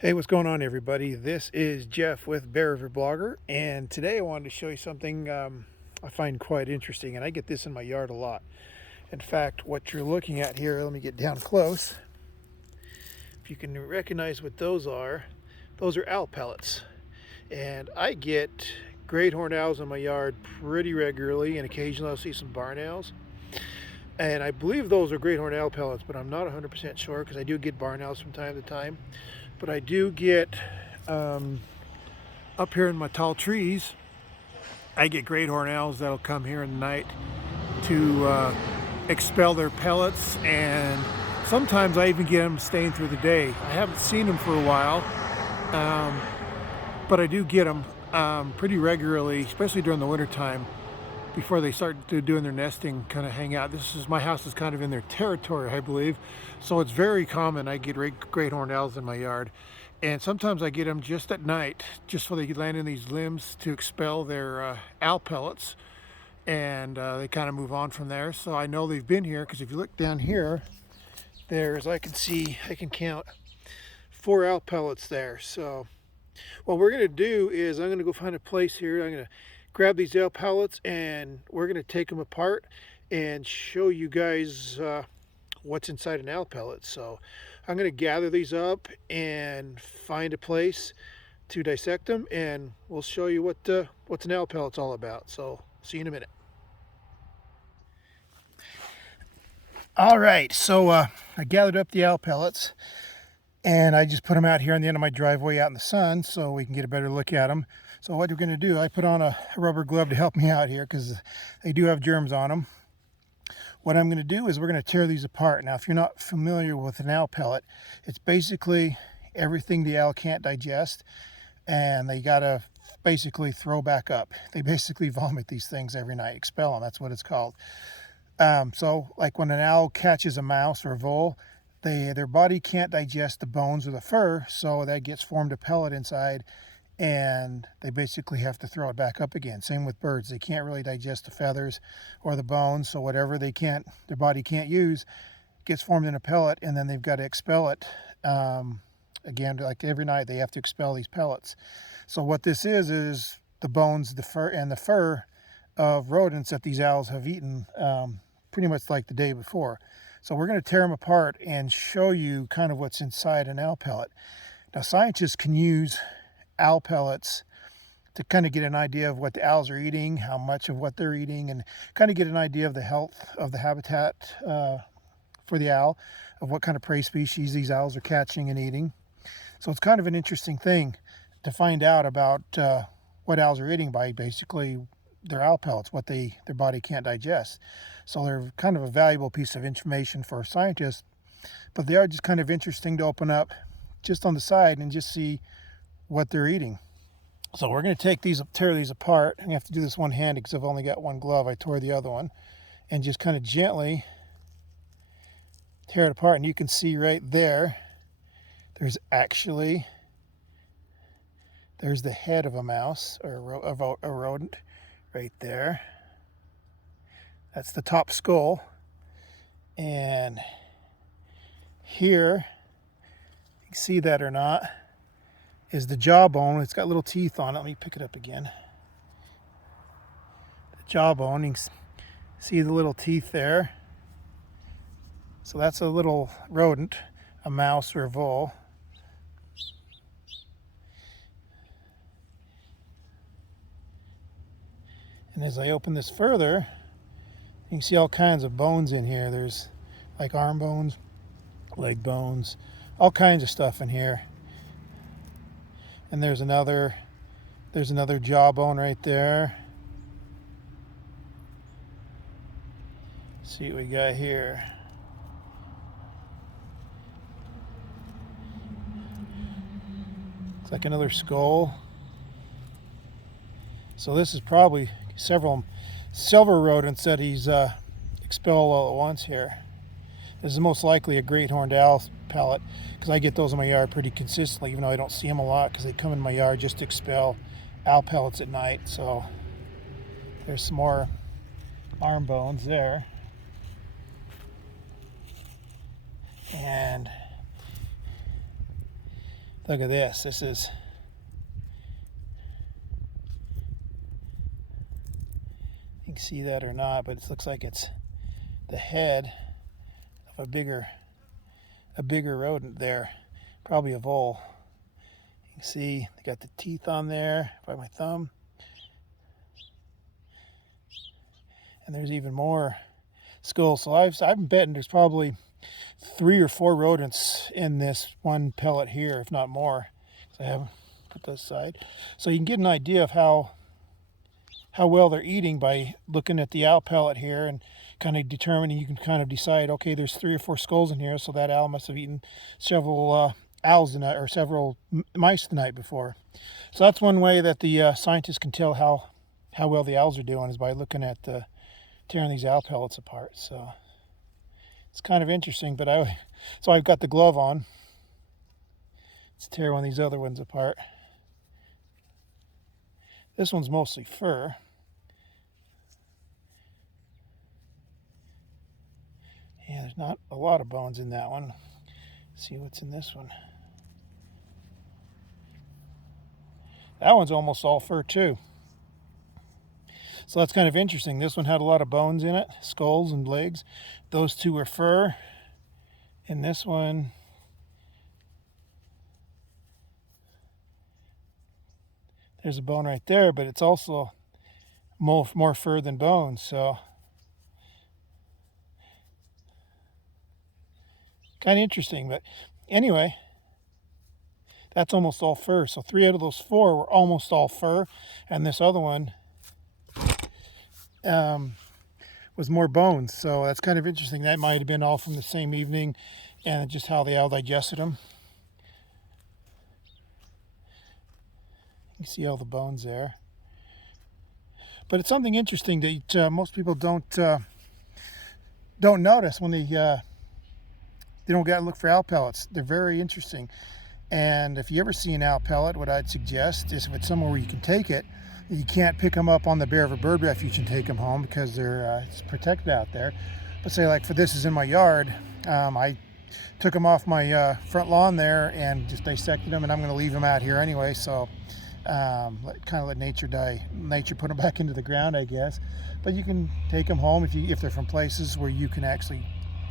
Hey, what's going on, everybody? This is Jeff with Bear River Blogger, and today I wanted to show you something I find quite interesting, and I get this in my yard a lot. In fact, what you're looking at here, let me get down close. If you can recognize what those are owl pellets. And I get great horned owls in my yard pretty regularly, and occasionally I'll see some barn owls. And I believe those are great horned owl pellets, but I'm not 100% sure because I do get barn owls from time to time. But I do get um, up here in my tall trees, I get great horned owls that'll come here in the night to expel their pellets, and sometimes I even get them staying through the day. I haven't seen them for a while, um, but I do get them pretty regularly, especially during the winter time before they start doing their nesting, kind of hang out. My house is kind of in their territory, I believe, so it's very common I get great horned owls in my yard. And sometimes I get them just at night, just so they can land in these limbs to expel their owl pellets, and they kind of move on from there. So I know they've been here because if you look down here, I can count 4 owl pellets there. So what we're going to do is I'm going to go find a place here. I'm going to grab these owl pellets and we're going to take them apart and show you guys what's inside an owl pellet. So I'm going to gather these up and find a place to dissect them, and we'll show you what's an owl pellet's all about. So see you in a minute. All right, so I gathered up the owl pellets and I just put them out here on the end of my driveway out in the sun so we can get a better look at them. So what we're going to do, I put on a rubber glove to help me out here because they do have germs on them. What I'm going to do is we're going to tear these apart. Now, if you're not familiar with an owl pellet, it's basically everything the owl can't digest, and they got to basically throw back up. They basically vomit these things every night, expel them, that's what it's called. So like when an owl catches a mouse or a vole, their body can't digest the bones or the fur, so that gets formed a pellet inside, and they basically have to throw it back up again. Same with birds. They can't really digest the feathers or the bones, so whatever their body can't use gets formed in a pellet, and then they've got to expel it. Again, like every night they have to expel these pellets. So what this is the bones, the fur of rodents that these owls have eaten pretty much like the day before. So we're going to tear them apart and show you kind of what's inside an owl pellet. Now, scientists can use owl pellets to kind of get an idea of what the owls are eating, how much of what they're eating, and kind of get an idea of the health of the habitat for the owl, of what kind of prey species these owls are catching and eating. So it's kind of an interesting thing to find out about what owls are eating by basically their owl pellets, what their body can't digest. So they're kind of a valuable piece of information for scientists, but they are just kind of interesting to open up just on the side and just see what they're eating. So we're going to tear these apart. I have to do this one-handed because I've only got one glove. I tore the other one, and just kind of gently tear it apart. And you can see right there, there's the head of a mouse or of a rodent right there. That's the top skull. And here, you can see that or not, is the jawbone. It's got little teeth on it. Let me pick it up again. The jawbone, you can see the little teeth there. So that's a little rodent, a mouse or a vole. And as I open this further, you can see all kinds of bones in here. There's like arm bones, leg bones, all kinds of stuff in here. And there's another jawbone right there. Let's see what we got here. It's like another skull. So this is probably several rodents that he's expelled all at once here. This is most likely a great horned owl pellet because I get those in my yard pretty consistently, even though I don't see them a lot because they come in my yard just to expel owl pellets at night. So there's some more arm bones there. And Look at this. This is, you can see that or not, but it looks like it's the head of a bigger rodent there, probably a vole. You can see they got the teeth on there by my thumb, and there's even more skulls. So I'm betting there's probably 3 or 4 rodents in this one pellet here, if not more. So I haven't put those aside, so you can get an idea of how well they're eating by looking at the owl pellet here and kind of determining. You can kind of decide, okay, there's 3 or 4 skulls in here, so that owl must have eaten several owls the night, or several mice the night before. So that's one way that the scientists can tell how well the owls are doing, is by looking at tearing these owl pellets apart. So it's kind of interesting. But so I've got the glove on. Let's tear one of these other ones apart. This one's mostly fur. Yeah, there's not a lot of bones in that one. Let's see what's in this one. That one's almost all fur too. So that's kind of interesting. This one had a lot of bones in it, skulls and legs. Those 2 were fur. And this one, there's a bone right there, but it's also more fur than bones. So kind of interesting. But anyway, that's almost all fur. So 3 out of those 4 were almost all fur, and this other one was more bones. So that's kind of interesting. That might have been all from the same evening, and just how the owl digested them. You can see all the bones there. But it's something interesting that most people don't notice when they don't get to look for owl pellets. They're very interesting. And if you ever see an owl pellet, what I'd suggest is, if it's somewhere where you can take it, you can't pick them up on the Bear River Bird Refuge and take them home because they're it's protected out there. But say, like, for this is in my yard, I took them off my front lawn there and just dissected them, and I'm going to leave them out here anyway. So kind of let nature put them back into the ground, I guess. But you can take them home if they're from places where you can actually,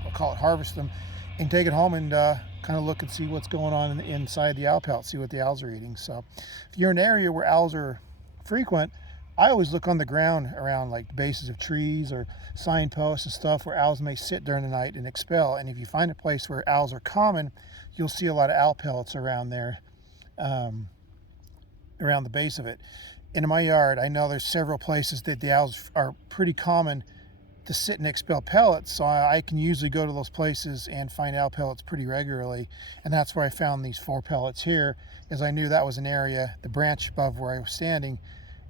I'll call it, harvest them, and take it home and kind of look and see what's going on inside the owl pellet, see what the owls are eating. So if you're in an area where owls are frequent, I always look on the ground around, like, the bases of trees or signposts and stuff where owls may sit during the night and expel. And if you find a place where owls are common, you'll see a lot of owl pellets around there, around the base of it. And in my yard, I know there's several places that the owls are pretty common to sit and expel pellets, so I can usually go to those places and find owl pellets pretty regularly. And that's where I found these 4 pellets here, as I knew that was an area, the branch above where I was standing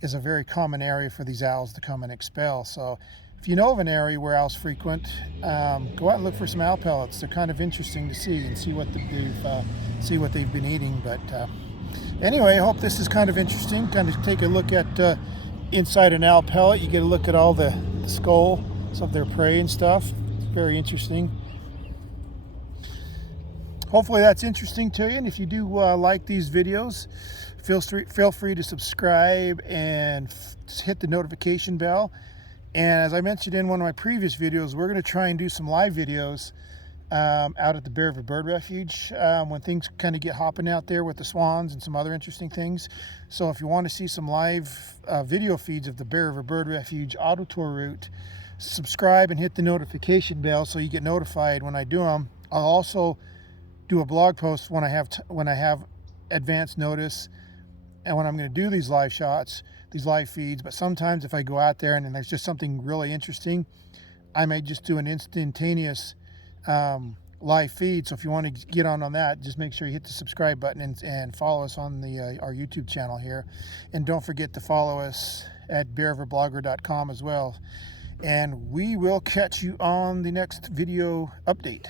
is a very common area for these owls to come and expel. So if you know of an area where owls frequent, go out and look for some owl pellets. They're kind of interesting to see, and see what they've been eating. But anyway, I hope this is kind of interesting. Kind of take a look at inside an owl pellet. You get a look at all the skull, some of their prey and stuff. It's very interesting. Hopefully that's interesting to you, and if you do like these videos, feel free to subscribe and hit the notification bell. And as I mentioned in one of my previous videos, we're going to try and do some live videos out at the Bear River Bird Refuge when things kind of get hopping out there with the swans and some other interesting things. So if you want to see some live video feeds of the Bear River Bird Refuge auto tour route, subscribe and hit the notification bell so you get notified when I do them. I'll also do a blog post when I have advance notice and when I'm going to do these live shots, these live feeds. But sometimes if I go out there and then there's just something really interesting, I may just do an instantaneous live feed. So if you want to get on that, just make sure you hit the subscribe button and follow us on our YouTube channel here. And don't forget to follow us at bearriverblogger.com as well. And we will catch you on the next video update.